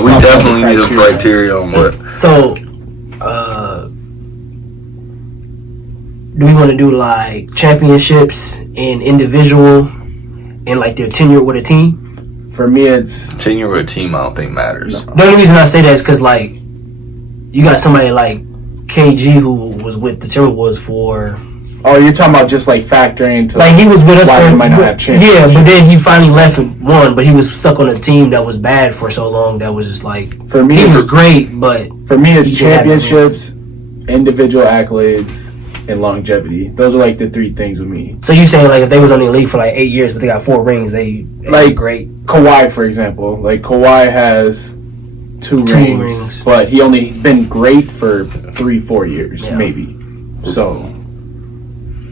Yeah, we definitely need a criteria on what. So, do we want to do like championships and individual and like their tenure with a team? For me, it's Tenure with a team, I don't think matters. The only reason I say that is because like you got somebody like KG who was with the Timberwolves for. Oh, you're talking about just like factoring into Like he was with us why for. he might not have Yeah, but then he finally left and won. But he was stuck on a team that was bad for so long. That was just like for me. he was great, but For me, it's he didn't have the championships, individual accolades, and longevity. Those are like the three things with me. So you saying like if they was on the league for like 8 years, but they got 4 rings, they Like- great. Kawhi, for example. Like Kawhi has two rings, but he only been great for 3-4 years, Yeah. maybe. So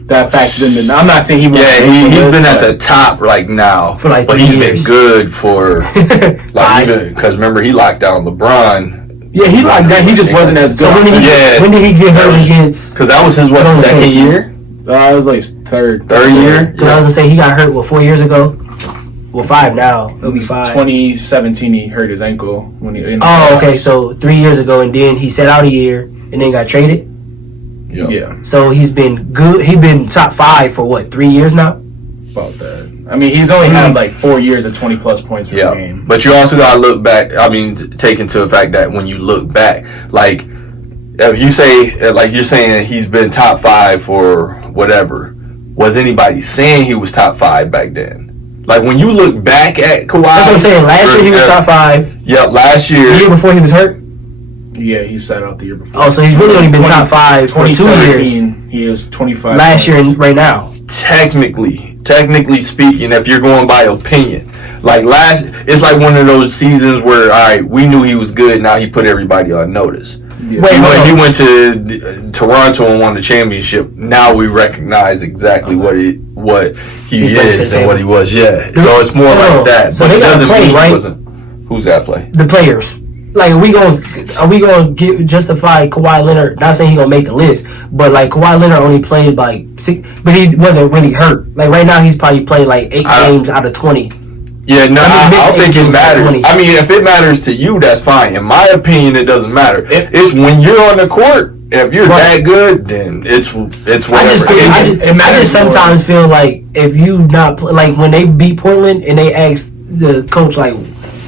that factors into. I'm not saying he was. Yeah, he's been at the top like now, For, like, but 3 he's years. been good for like 5. even because remember he locked down LeBron. Yeah, he like that. He just wasn't as good. So when did he, Yeah. when did he get hurt against? Because that was his what Golden second State. year, it was like third year. Because I was gonna say he got hurt 4 years ago. Well, 5 now. It'll be 5. 2017, he hurt his ankle when he. In the Oh, playoffs. okay. So 3 years ago, and then he sat out a year, and then got traded. Yeah, So he's been good. He's been top 5 for what 3 years now. about that. I mean, he's only had like 4 years of 20+ points per Yeah, game. but you also gotta look back. I mean, take into the fact that when you look back, like if you say like you're saying he's been top 5 for whatever, was anybody saying he was top 5 back then? Like when you look back at Kawhi, That's what I'm saying. Last year he was top 5. Yeah, last The year. year before he was hurt. Yeah, he sat out the year before. Oh, so he's really only been top 5 for 2 years. 2017, he was 25. Last year points. and right now. Technically speaking, if you're going by opinion, like it's like one of those seasons where, all right, we knew he was good. Now he put everybody on notice. Yeah. Wait, hold He on. went to Toronto and won the championship. Now we recognize exactly what he He brings is to the and what table. he was. Yeah, so it's more Hold on. like that. So but they it gotta doesn't play, mean right? he wasn't. Who's got to play? The players. Like, are we going to justify Kawhi Leonard? Not saying he gonna make the list, but like Kawhi Leonard only played like 6, but he wasn't really hurt. Like right now, he's probably played like 8 games out of 20. Yeah, no, I missed don't think 8 it games out of matters. 20. I mean, if it matters to you, that's fine. In my opinion, it doesn't matter. It's when you're on the court. If you're that good, then it's whatever. I just sometimes feel like if you not like when they beat Portland and they asked the coach like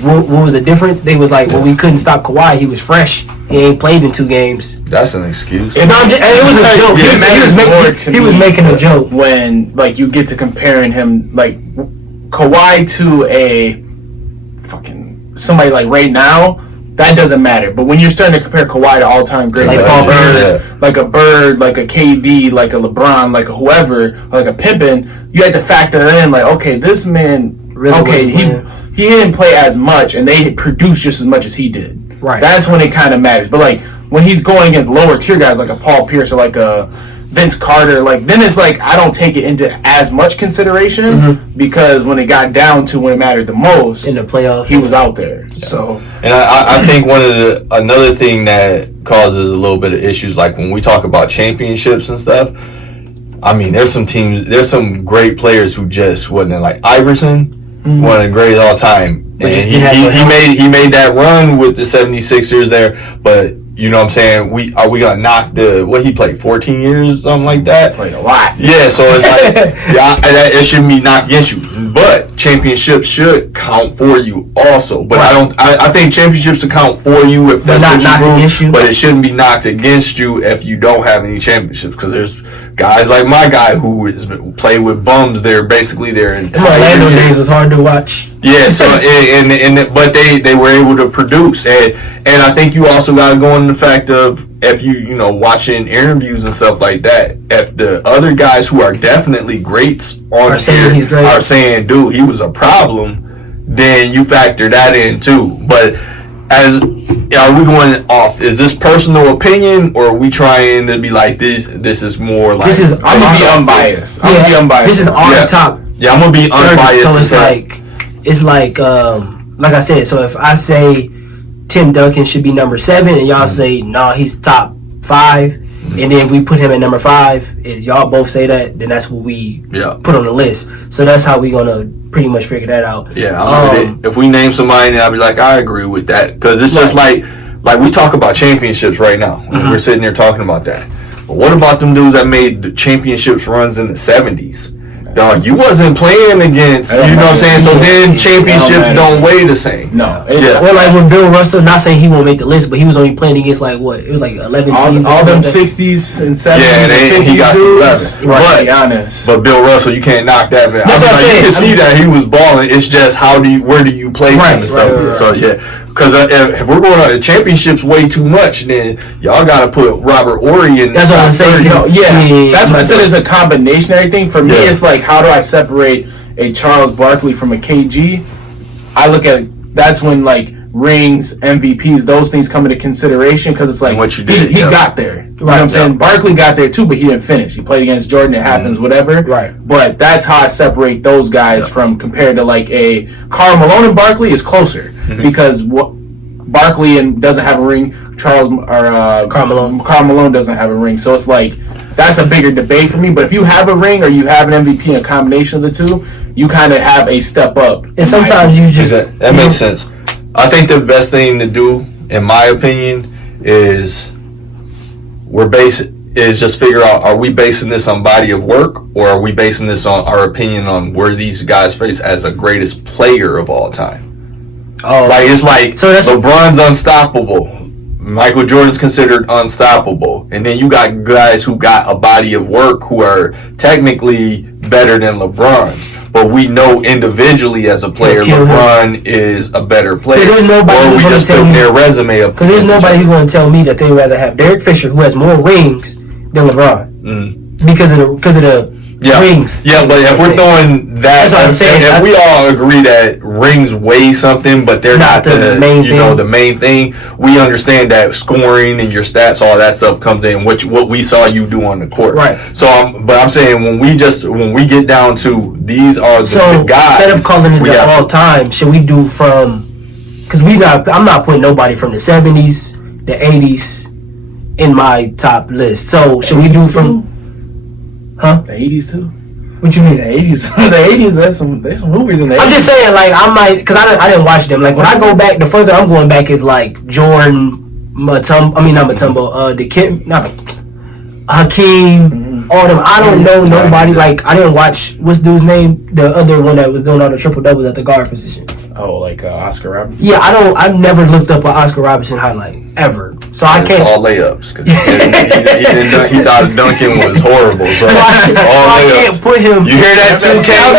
what was the difference, they was like, well, we couldn't stop Kawhi. He was fresh. He ain't played in 2 games. That's an excuse. No, it was a joke. He was making a joke. When like you get to comparing him like Kawhi to a fucking somebody like right now, that doesn't matter. But when you're starting to compare Kawhi to all-time greats, Like like Paul Bird, like a Bird, like a KD, like a LeBron, like a whoever, like a Pippen, you had to factor in like, okay, this man, Really okay, wasn't he didn't play as much, and they produced just as much as he did. Right. That's when it kind of matters. But like when he's going against lower tier guys like a Paul Pierce or like a Vince Carter, like then it's like I don't take it into as much consideration because when it got down to when it mattered the most, In the playoffs. he was out there. So And I think another thing that causes a little bit of issues, like when we talk about championships and stuff. I mean, there's some great players who just wasn't like Iverson, one of the greatest all time. But And just he didn't have no he made that run with the 76ers there, but you know what I'm saying? Are we gonna knock what he played 14 years, something like that? played a lot. Yeah, so it's like it shouldn't be knocked against you, but championships should count for you also. But I think championships should count for you if that's not what knocked you against do. you. But it shouldn't be knocked against you if you don't have any championships, because there's guys like my guy who is played with bums their entire Orlando year. days was hard to watch. Yeah, so but they were able to produce, and I think you also got to go in the fact of if you watching interviews and stuff like that, if the other guys who are definitely greats on Are saying he's great. are saying, dude, he was a problem, then you factor that in too. But are we going off? Is this personal opinion, or are we trying to be like this? This is more like This is I'm gonna be unbiased. I'm gonna be unbiased. This is our Yeah. top. Yeah, I'm gonna be unbiased. So as hell. it's like I said. So if I say Tim Duncan should be number 7, and y'all say no, he's top 5, and then we put him at number 5. If y'all both say that, then that's what we put on the list. So that's how we gonna pretty much figure that out. Yeah, I'm with it. If we name somebody, then I'll be like, I agree with that, because it's just like we talk about championships right now. We're sitting there talking about that. But what about them dudes that made the championships runs in the 70s? Dog, you wasn't playing against, you know what I'm saying? So then championships don't weigh the same. No. Well, like when Bill Russell, not saying he won't make the list, but he was only playing against like what? It was like 11 teams. All them 60s and 70s. Yeah, and he got some 11. Right, to be honest. But Bill Russell, you can't knock that man. That's what I'm saying. You can see that he was balling. It's just where do you place him and stuff. Right. So yeah. Because if we're going on the championships way too much, then y'all got to put Robert Ory in. That's what I'm saying. That's what I said. It's a combination of everything. For me, it's like, how do I separate a Charles Barkley from a KG? I look at that's when like rings, MVPs, those things come into consideration, because it's like what you did, he got there. You know what I'm saying? Barkley got there too, but he didn't finish. He played against Jordan. It happens, whatever. Right. But that's how I separate those guys from compared to like a Karl Malone and Barkley is closer because Barkley doesn't have a ring. Karl Malone doesn't have a ring. So it's like that's a bigger debate for me. But if you have a ring or you have an MVP and a combination of the two, you kind of have a step up. And sometimes you just that makes sense. I think the best thing to do, in my opinion, is just figure out, are we basing this on body of work, or are we basing this on our opinion on where these guys face as a greatest player of all time? It's like LeBron's unstoppable. Michael Jordan's considered unstoppable. And then you got guys who got a body of work who are technically better than LeBron's. But we know individually as a player, LeBron is a better player. There's nobody or we just put their resume up. Because there's nobody who's going to tell me that they'd rather have Derek Fisher, who has more rings, than LeBron. Because of the rings. Yeah, but if we're throwing that, that's what I'm saying. If we all agree that rings weigh something, but they're not the main thing. The main thing, we understand that scoring and your stats, all that stuff comes in, what we saw you do on the court. Right. So, but I'm saying when we get down to these are the guys. Instead of calling it the all time, should we do from? Because I'm not putting nobody from the 70s, the 80s in my top list. So should we do from? Huh? The 80s too. What you mean the 80s? The 80s. There's some movies in the 80s. I'm just saying, like, I might, because I didn't watch them. Like, when I go back, the further I'm going back is like Jordan, Hakeem, all them. I don't know nobody. Like, I didn't watch, what's dude's name? The other one that was doing all the triple doubles at the guard position. Oh, like Oscar Robertson? Yeah, I've never looked up an Oscar Robertson highlight, ever. So I can't. All layups. He thought dunking was horrible. So I can't put him. You hear that too, Cal?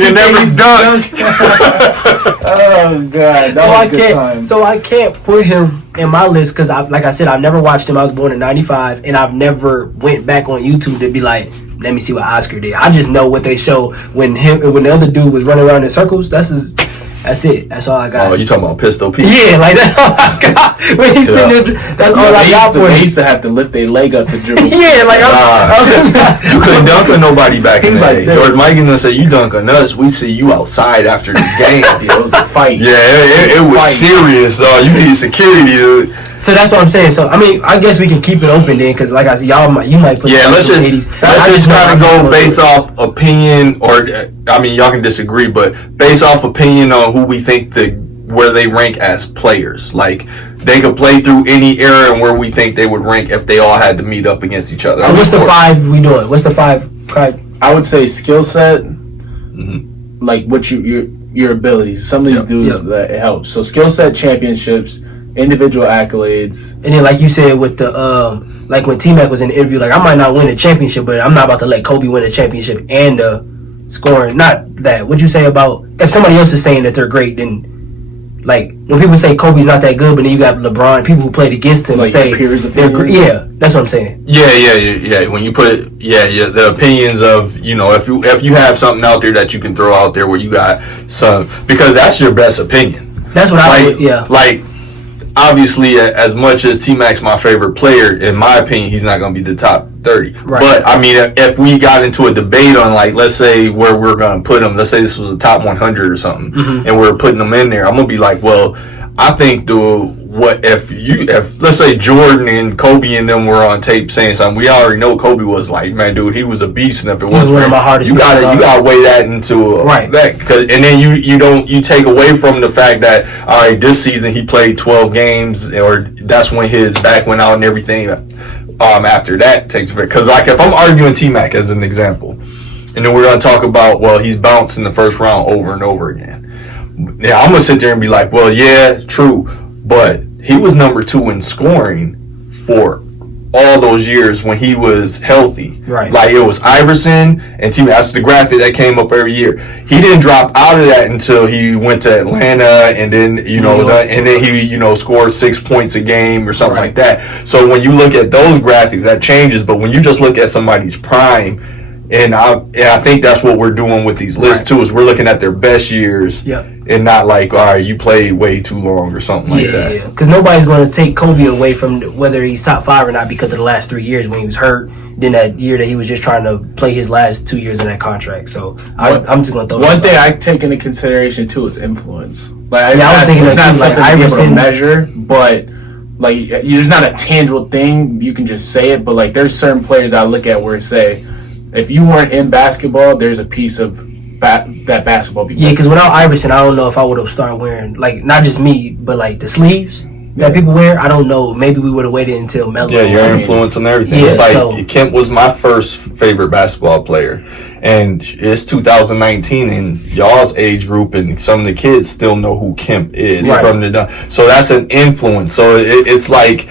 You never dunked. Oh, God. So I can't put him in my list because, like I said, I've never watched him. I was born in '95, and I've never went back on YouTube to be like, let me see what Oscar did. I just know what they show when the other dude was running around in circles. That's it. That's all I got. Oh, you talking about Pistol Pete? Yeah, like that's all I got. When he's sitting there, that's all I got for him. They used to have to lift their leg up to dribble. Yeah, like you couldn't dunk on nobody back in the day. George Mikan gonna say, you dunk on us, we see you outside after the game. Yeah, it was a fight. Yeah, it was serious, though. You need security, dude. So that's what I'm saying. So I mean, I guess we can keep it open then, because like I said, you might put let's just try to go based off opinion, or I mean, y'all can disagree, but based off opinion on who we think where they rank as players. Like they could play through any era and where we think they would rank if they all had to meet up against each other. So what's the 5 we doing? What's the 5? I would say skill set, like what your abilities. Some of these dudes that it helps. So skill set, championships, individual accolades, and then like you said with the like when T-Mac was in the interview, like I might not win a championship, but I'm not about to let Kobe win a championship and scoring. Not that. What'd you say about if somebody else is saying that they're great, then like when people say Kobe's not that good, but then you got LeBron, people who played against him like say they're great. Yeah, that's what I'm saying. Yeah. When you put the opinions of, you know, if you have something out there that you can throw out there where you got some, because that's your best opinion. That's what I would. Yeah. Like. Obviously, as much as T-Mac's my favorite player, in my opinion, he's not going to be the top 30. Right. But, I mean, if we got into a debate on, like, let's say where we're going to put him, let's say this was a top 100 or something, and we're putting him in there, I'm going to be like, well, I think what if let's say Jordan and Kobe and them were on tape saying something, we already know Kobe was like, man, dude, he was a beast, and if it wasn't one for of my him, hardest you gotta weigh that into Right. that, and then you take away from the fact that, all right, this season he played 12 games, or that's when his back went out and everything. After that takes effect, because like if I'm arguing T-Mac as an example, and then we're gonna talk about, well, he's bounced in the first round over and over again. Yeah, I'm gonna sit there and be like, well, yeah, true, but he was number 2 in scoring for all those years when he was healthy. Right. Like, it was Iverson and T-Mac. That's the graphic that came up every year. He didn't drop out of that until he went to Atlanta, and then and then he scored 6 points a game or something like that. So when you look at those graphics, that changes. But when you just look at somebody's prime, and I think that's what we're doing with these lists too, is we're looking at their best years, and not like, all right, you played way too long or something like that. Yeah, because nobody's going to take Kobe away from whether he's top 5 or not because of the last 3 years when he was hurt. Then that year that he was just trying to play his last 2 years in that contract. So I'm just going to throw one thing I take into consideration too is influence. Like, I was thinking it's not that too, something like to be able to Iverson measure, but like there's not a tangible thing you can just say it. But like there's certain players I look at where say, if you weren't in basketball, there's a piece of that basketball. Yeah, because without Iverson, I don't know if I would have started wearing, like, not just me, but like the sleeves that people wear. I don't know. Maybe we would have waited until Melo. Yeah, your influence on everything. Yeah, it's like so, Kemp was my first favorite basketball player, and it's 2019, and y'all's age group and some of the kids still know who Kemp is from the. So that's an influence. So it's like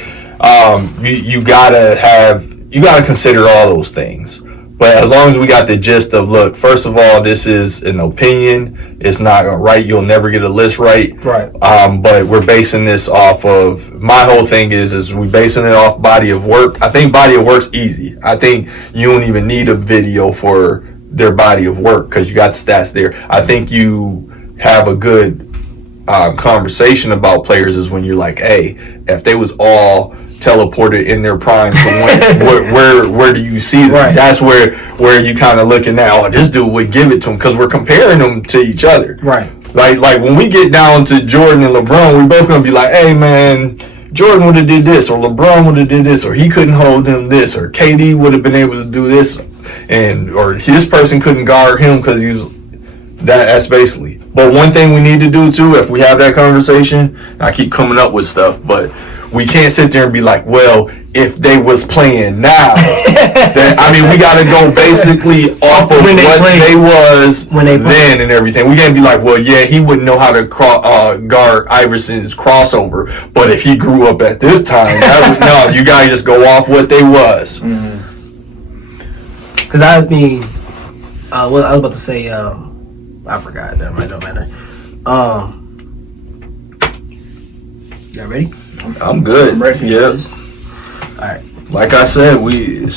you gotta consider all those things. But as long as we got the gist of, look, first of all, this is an opinion. It's not right. You'll never get a list right. Right. But we're basing this off of, my whole thing is we basing it off body of work. I think body of work's easy. I think you don't even need a video for their body of work because you got stats there. I think you have a good conversation about players is when you're like, hey, if they was all teleported in their prime to where do you see them? Right. That's where you kind of looking at, oh, this dude would give it to him, because we're comparing them to each other. Right. Like when we get down to Jordan and LeBron, we both gonna be like, hey man, Jordan would have did this, or LeBron would have did this, or he couldn't hold him this, or KD would have been able to do this, or his person couldn't guard him because he was that's basically. But one thing we need to do too, if we have that conversation, I keep coming up with stuff, but we can't sit there and be like, well, if they was playing now, then, I mean, we got to go basically off of what they was then and everything. We can't be like, well, yeah, he wouldn't know how to guard Iverson's crossover, but if he grew up at this time, no, you got to just go off what they was. Because I mean, what I was about to say, I forgot. That might not matter. Y'all ready? I'm good. I'm ready. Yep. All right. Like I said, we